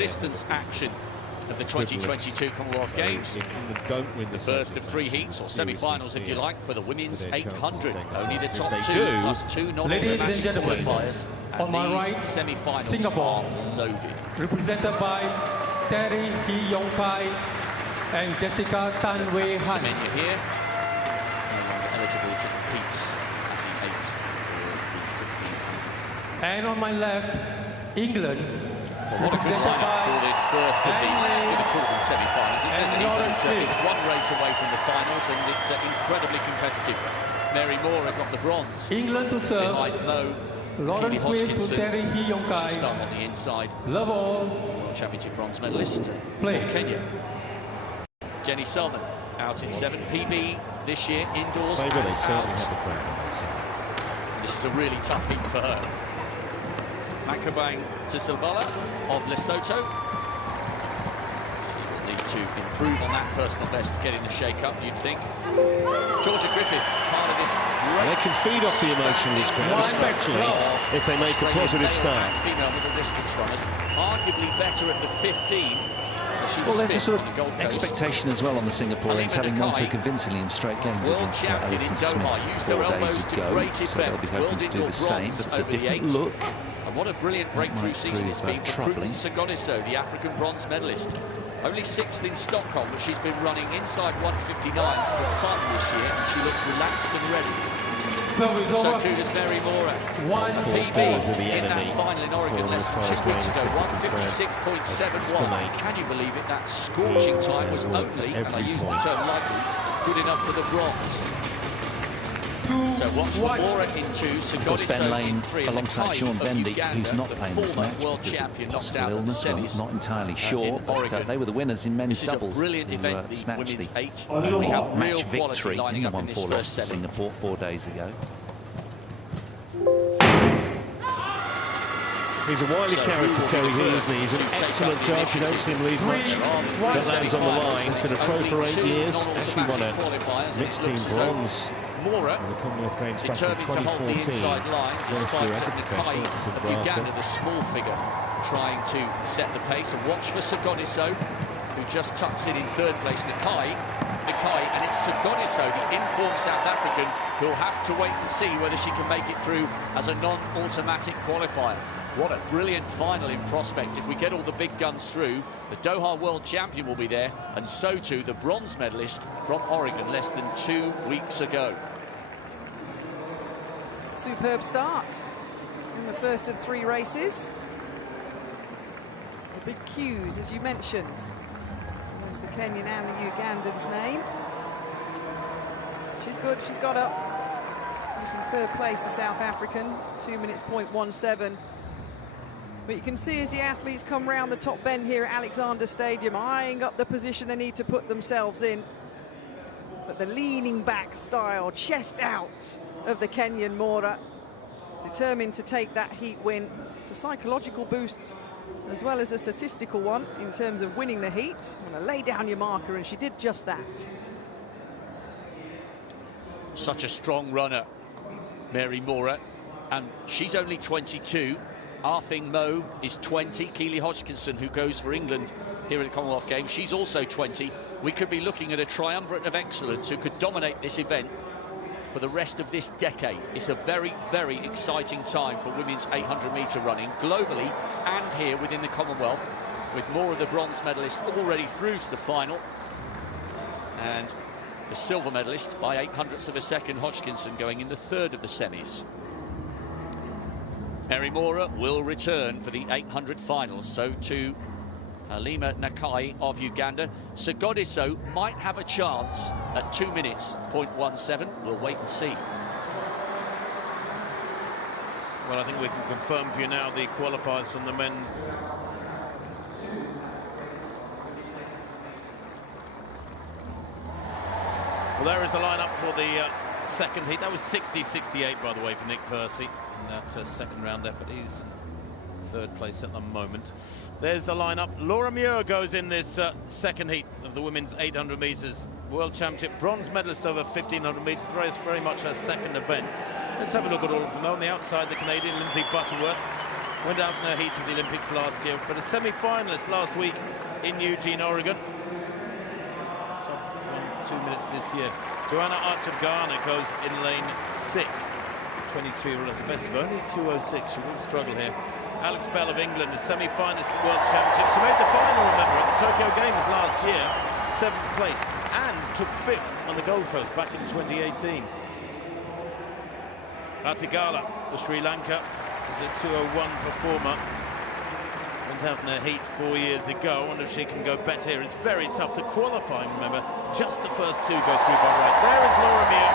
distance action of the 2022 Commonwealth Games. Don't win the first of 3 heats, or semi-finals if you like, for the women's 800. Only the top 2 plus 2 non-automatic qualifiers. On my right, semi-finals Singapore, are loaded. represented by Terry Hee Yong Kai and Jessica Tan Wei Han. Here, eligible to compete in the 8 or the 1500. And on my left, England, Well, what a good lineup for this first of the semi-finals. It says that it's 1 race away from the finals, and it's incredibly competitive. Mary MORAA got the bronze. England to serve. Behind Mo, Lauren Keely Swift to Hodgkinson. Terry Hee Yong Kai. She'll start on the inside. Love all. World Championship bronze medalist Play. for Kenya. Jenny Selman out in 7 PB this year indoors. They certainly out. have the crowd. This is a really tough heat for her. Makabang Tsitsilbala of Lesotho. She will need to improve on that personal best to get in the shake-up, you'd think. Georgia Griffith, part of this. They can feed off the emotion in this crowd, especially if they make a positive start. Female middle distance runners, arguably better at the 15. Well, there's a sort of expectation as well on the Singaporeans, having won so convincingly in straight games against Alison Smith 4 days ago, so they'll be hoping to do the same, but it's a different look. And what a brilliant breakthrough season it's been for Prudence Sagodiso, the African bronze medalist. Only 6th in Stockholm, but she's been running inside 159s for fun this year, and she looks relaxed and ready. So too does Mary MORAA. 1 PB in that final in Oregon less than 2 weeks ago, 156.71. Can you believe it? That scorching time was only, and I use the term lightly, good enough for the bronze. So watch for MORAA in 2, Sagodiso in 3, alongside Sean Vendy, who's not playing this match world because champion of knocked possible out illness. Well, not entirely sure, but they were the winners in men's doubles. This is a brilliant event, the snatched women's the 8. We have match real victory lining in the up in this 1-4 loss first to semi. Singapore 4 days ago. He's a wily character, Terry Hee, isn't he? He's an excellent judge. You don't see him leave much that lands on the line. Been a pro for 8 years. Actually won a mixed team bronze MORAA in the Commonwealth Games back in determined to hold the 2014. inside line, despite Natoya of Uganda, the small figure, trying to set the pace. And watch for Sagodiso, who just tucks in 3rd place. Nakai, and it's Sagodiso, the informed South African, who'll have to wait and see whether she can make it through as a non-automatic qualifier. What a brilliant final in prospect. If we get all the big guns through, the Doha World Champion will be there, and so too the bronze medalist from Oregon less than 2 weeks ago. Superb start in the first of 3 races. The big cues, as you mentioned. There's the Kenyan and the Ugandan's name. She's good, she's got up. She's in 3rd place, the South African, 2 minutes, 0.17. But you can see as the athletes come round the top bend here at Alexander Stadium, eyeing up the position they need to put themselves in. But the leaning back style, chest out of the Kenyan MORAA, determined to take that heat win. It's a psychological boost as well as a statistical one in terms of winning the heat. You want to lay down your marker, and she did just that. Such a strong runner, Mary MORAA, and she's only 22. Arthing Mo is 20. Keely Hodgkinson, who goes for England here at the Commonwealth Games, she's also 20. We could be looking at a triumvirate of excellence who could dominate this event for the rest of this decade. It's a very, very exciting time for women's 800-metre running, globally and here within the Commonwealth, with more of the bronze medalists already through to the final. And the silver medalist by 800ths of a second, Hodgkinson, going in the 3rd of the semis. Mary MORAA will return for the 800 finals, so too Halima Nakai of Uganda. Sagodiso might have a chance at 2 minutes, 0.17. We'll wait and see. Well, I think we can confirm for you now the qualifiers from the men. Well, there is the lineup for the second heat. That was 60-68, by the way, for Nick Percy. And that's a second round effort. He's in 3rd place at the moment. There's the lineup. Laura Muir goes in this second heat of the women's 800 metres. World Championship bronze medalist over 1500 metres. Very much her second event. Let's have a look at all of them. On the outside, the Canadian Lindsay Butterworth. went out in the heat of the Olympics last year, but a semi-finalist last week in Eugene, Oregon. So, 2 minutes this year. Joanna Archer-Garner goes in lane 6. 22 was the best of only 2:06. She will struggle here. Alex Bell of England is semi-finalist at the World Championships. She made the final, remember, at the Tokyo Games last year, 7th place, and took 5th on the Gold Coast back in 2018. Atigala of Sri Lanka is a 2:01 performer. Went out in her heat 4 years ago. I wonder if she can go better here. It's very tough. The qualifying, remember, just the first 2 go through by right. There is Laura Muir,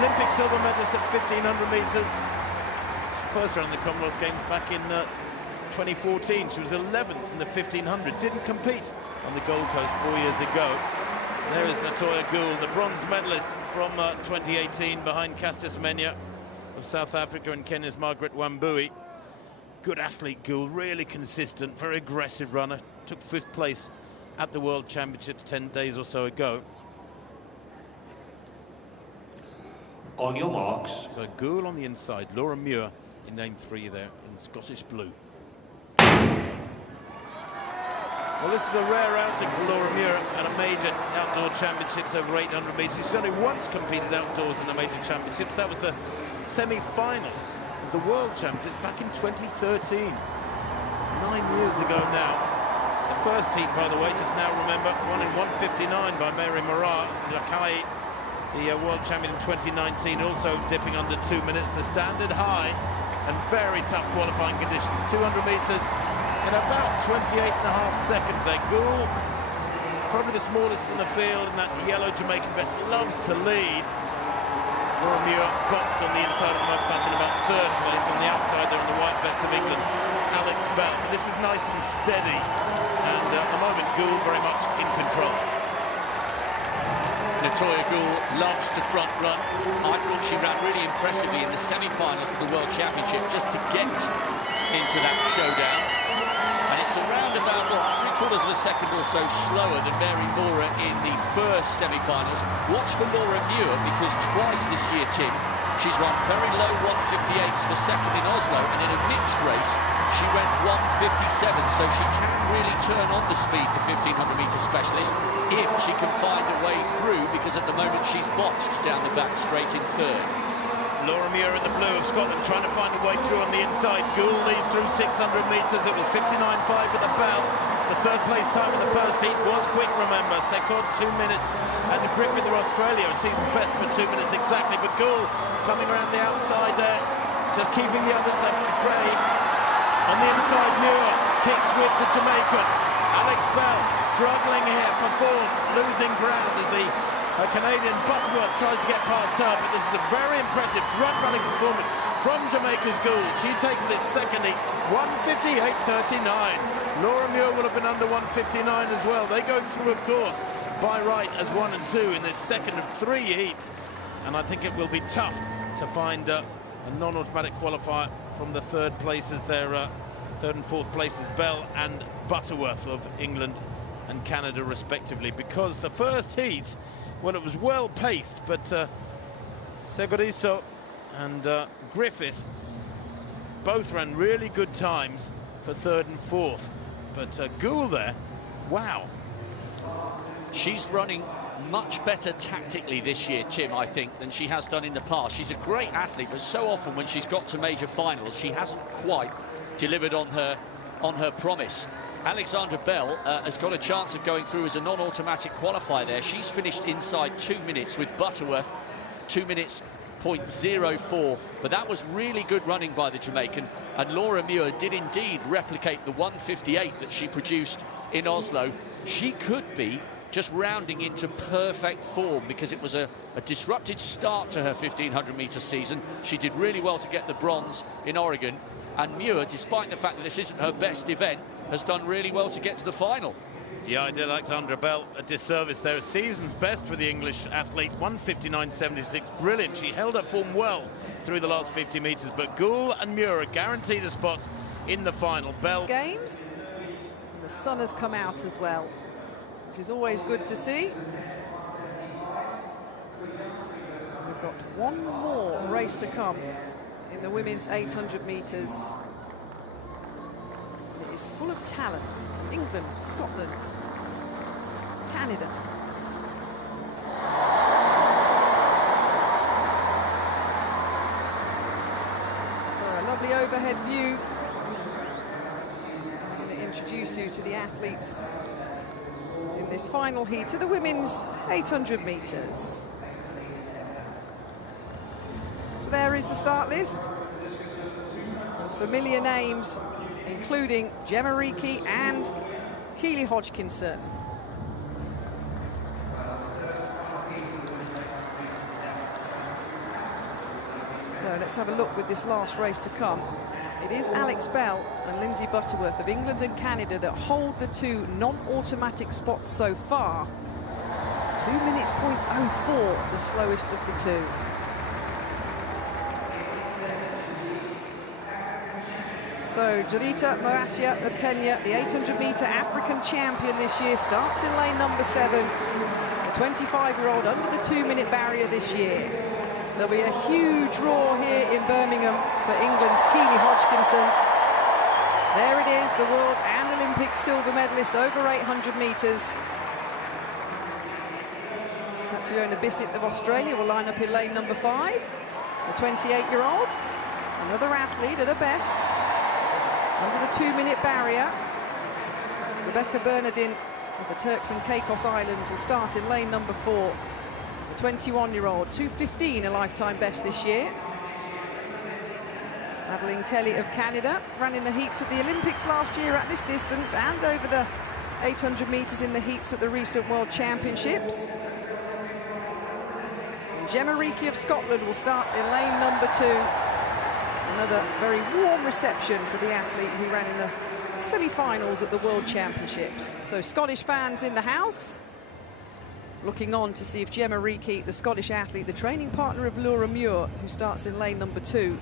Olympic silver medalist at 1500 metres. First round of the Commonwealth Games back in 2014. She was 11th in the 1500. Didn't compete on the Gold Coast 4 years ago. There is Natoya GOULE, the bronze medalist from 2018, behind Caster Semenya of South Africa and Kenya's Margaret Wambui. Good athlete, GOULE, really consistent, very aggressive runner. Took 5th place at the World Championships 10 days or so ago. On your marks. So GOULE on the inside, Laura Muir in lane 3 there in Scottish blue. Well, this is a rare outing for Laura Muir at a major outdoor championships over 800 metres. She's only once competed outdoors in the major championships. That was the semi-finals of the World Championships back in 2013. 9 years ago now. The first heat, by the way, just now remember, won in 1:59 by Mary MORAA. Lakai, the world champion in 2019, also dipping under 2 minutes. The standard high and very tough qualifying conditions. 200 metres in about 28.5 seconds there. GOULE, probably the smallest in the field in that yellow Jamaican vest, loves to lead. Laura Muir boxed on the inside of the mud back in about 3rd place. On the outside there in the white vest of England, Alex Bell. This is nice and steady, and at the moment GOULE very much in control. Natoya GOULE loves to front run. I thought she ran really impressively in the semi-finals of the World Championship just to get into that showdown. And it's around about, what, 3/4 of a second or so slower than Mary MORAA in the first semi-finals. Watch for Laura Muir, because twice this year, Tim, she's run very low 1:58s for second in Oslo, and in a mixed race, she went 1:57, so she can really turn on the speed, the 1500-metre specialist, if she can find a way through, because at the moment she's boxed down the back straight in 3rd. Laura Muir in the blue of Scotland trying to find a way through on the inside. GOULE leads through 600 metres. It was 59.5 at the bell. The 3rd place time in the first heat was quick, remember. Second 2 minutes. And Griffith of Australia, a season's best for 2 minutes exactly. But GOULE coming around the outside there, just keeping the others at bay. On the inside, Muir kicks with the Jamaican. Alex Bell struggling here for 4th, losing ground as the Canadian Butterworth tries to get past her, but this is a very impressive front-running performance from Jamaica's GOULE. She takes this second heat, 1:58.39. Laura Muir will have been under 1:59 as well. They go through, of course, by right as 1 and 2 in this second of 3 heats, and I think it will be tough to find a non-automatic qualifier from the 3rd places there. 3rd and 4th places, Bell and Butterworth of England and Canada respectively, because the first heat, well, it was well paced, but Seguriso and Griffith both ran really good times for 3rd and 4th, but GOULE there, wow. She's running much better tactically this year, Tim, I think, than she has done in the past. She's a great athlete, but so often when she's got to major finals, she hasn't quite delivered on her promise. Alexandra Bell has got a chance of going through as a non-automatic qualifier there. She's finished inside 2 minutes with Butterworth, 2 minutes 0.04, but that was really good running by the Jamaican, and Laura Muir did indeed replicate the 1:58 that she produced in Oslo. She could be just rounding into perfect form, because it was a disrupted start to her 1500-metre season. She did really well to get the bronze in Oregon, and Muir, despite the fact that this isn't her best event, has done really well to get to the final. Yeah, I did Alexandra Bell a disservice there. A season's best for the English athlete, 1:59.76, brilliant. She held her form well through the last 50 metres, but GOULE and Muir are guaranteed a spot in the final. Bell. Games, and the sun has come out as well, which is always good to see. We've got one more race to come in the women's 800 metres. is full of talent. England, Scotland, Canada. So a lovely overhead view. I'm going to introduce you to the athletes in this final heat of the women's 800 metres. So there is the start list. Familiar names, including Gemma Reekie and Keely Hodgkinson. So let's have a look with this last race to come. It is Alex Bell and Lindsay Butterworth of England and Canada that hold the two non-automatic spots so far. 2 minutes .04, the slowest of the two. So Jarita Morasia of Kenya, the 800-metre African champion this year, starts in lane number 7. The 25-year-old under the 2-minute barrier this year. There'll be a huge roar here in Birmingham for England's Keely Hodgkinson. There it is, the world and Olympic silver medalist over 800 metres. Natoya Bissett of Australia will line up in lane number 5. The 28-year-old, another athlete at her best. Under the 2-minute barrier, Rebecca Bernardin of the Turks and Caicos Islands will start in lane number 4. The 21-year-old, 2:15 a lifetime best this year. Madeline Kelly of Canada ran in the heats at the Olympics last year at this distance and over the 800 metres in the heats at the recent World Championships. And Gemma Reekie of Scotland will start in lane number 2. Another very warm reception for the athlete who ran in the semi-finals at the World Championships. So Scottish fans in the house, looking on to see if Gemma Reekie, the Scottish athlete, the training partner of Laura Muir, who starts in lane number 2,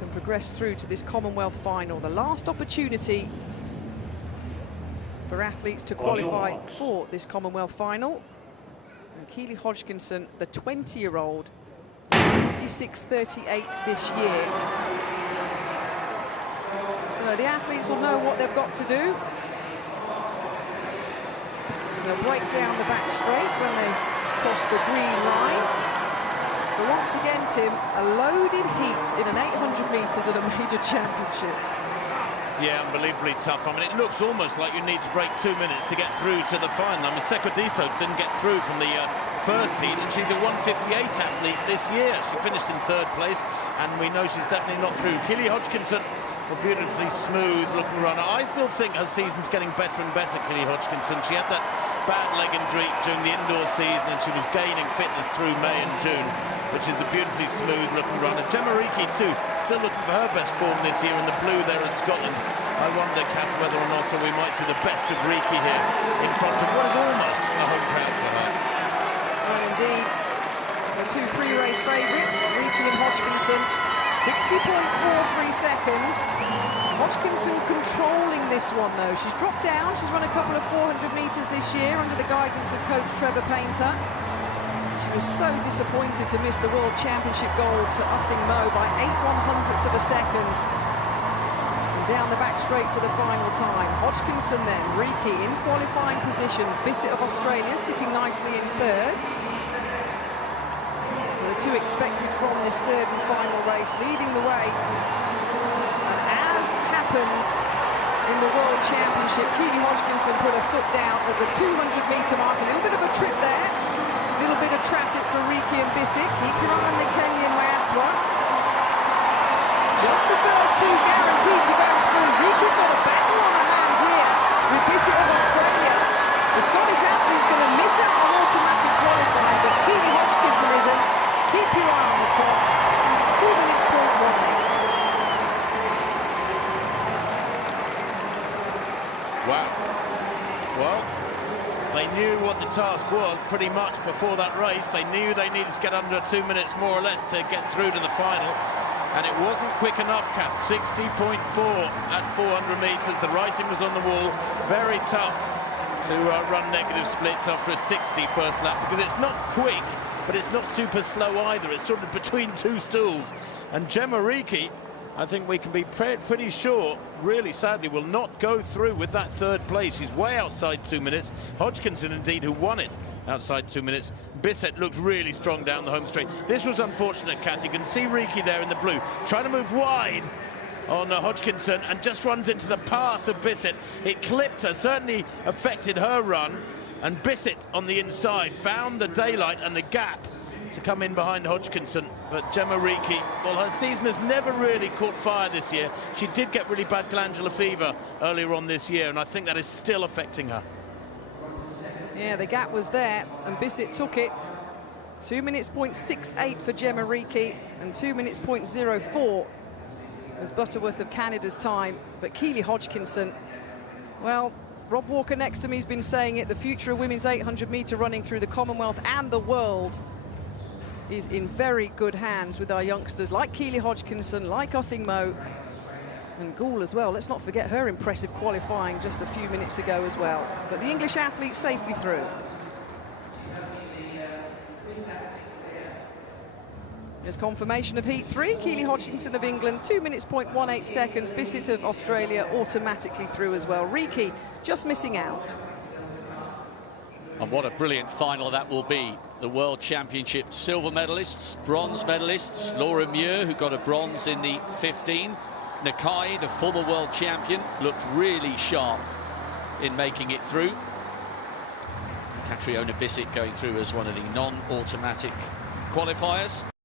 can progress through to this Commonwealth final. The last opportunity for athletes to qualify for this Commonwealth final. And Keely Hodgkinson, the 20-year-old, 56.38 this year. So the athletes will know what they've got to do. They'll break down the back straight when they cross the green line. But once again, Tim, a loaded heat in an 800 metres at a major championships. Yeah, unbelievably tough. I mean, it looks almost like you need to break 2 minutes to get through to the final. I mean, Sekodiso didn't get through from the first heat, and she's a 1:58 athlete this year. She finished in 3rd place, and we know she's definitely not through. Keely Hodgkinson, a beautifully smooth-looking runner. I still think her season's getting better and better, Keely Hodgkinson. She had that bad leg injury during the indoor season, and she was gaining fitness through May and June, which is a beautifully smooth-looking runner. Gemma Reekie, too, still looking for her best form this year in the blue there in Scotland. I wonder, Kath, whether or not we might see the best of Reekie here in front of what is almost a home crowd for her. Well, indeed, the two pre-race favourites, Reekie and Hodgkinson, 60.43 seconds. Hodgkinson controlling this one, though. She's dropped down. She's run a couple of 400 metres this year under the guidance of coach Trevor Painter. She was so disappointed to miss the World Championship gold to Uffing Mo by 8/100ths of a second. And down the back straight for the final time. Hodgkinson then, Reekie in qualifying positions. Bissett of Australia sitting nicely in 3rd. The two expected from this 3rd and final race, leading the way. And as happened in the World Championship, Keely Hodgkinson put her foot down at the 200-metre mark. A little bit of a trip there. A little bit of traffic for Reekie and Bissett. Keep your eye on the Kenyan Mayaswa. Just the first two guaranteed to go through. Reekie's got a battle on her hands here with Bissett of Australia. The Scottish athlete's going to miss out on automatic qualifying, but Keely Hodgkinson isn't. Keep your eye on the clock. 2 minutes .18. Wow. Well, they knew what the task was pretty much before that race. They knew they needed to get under 2 minutes more or less to get through to the final. And it wasn't quick enough, Kath. 60.4 at 400 metres. The writing was on the wall. Very tough to run negative splits after a 60 first lap, because it's not quick, but it's not super slow either. It's sort of between two stools. And Gemma Reekie, I think we can be pretty sure, really sadly, will not go through with that third place. He's way outside 2 minutes. Hodgkinson, indeed, who won it outside 2 minutes. Bissett looked really strong down the home straight. This was unfortunate, Kath. You can see Riki there in the blue, trying to move wide on Hodgkinson, and just runs into the path of Bissett. It clipped her, certainly affected her run, and Bissett on the inside found the daylight and the gap to come in behind Hodgkinson. But Gemma Riki, well, her season has never really caught fire this year. She did get really bad glandular fever earlier on this year, and I think that is still affecting her. Yeah, the gap was there, and Bissett took it. 2 minutes .68 for Gemma Riki, and 2 minutes .04 was Butterworth of Canada's time. But Keely Hodgkinson, well, Rob Walker next to me has been saying it, the future of women's 800-meter running through the Commonwealth and the world is in very good hands with our youngsters like Keely Hodgkinson, like Mo, and GOULE as well. Let's not forget her impressive qualifying just a few minutes ago as well. But the English athletes safely through. There's confirmation of Heat 3. Keely Hodgkinson of England, 2 minutes .18 seconds. Bissett of Australia automatically through as well. Riki just missing out. And what a brilliant final that will be. The World Championship silver medalists, bronze medalists, Laura Muir, who got a bronze in the 15. Natoya, the former world champion, looked really sharp in making it through. Catriona Bissett going through as one of the non-automatic qualifiers.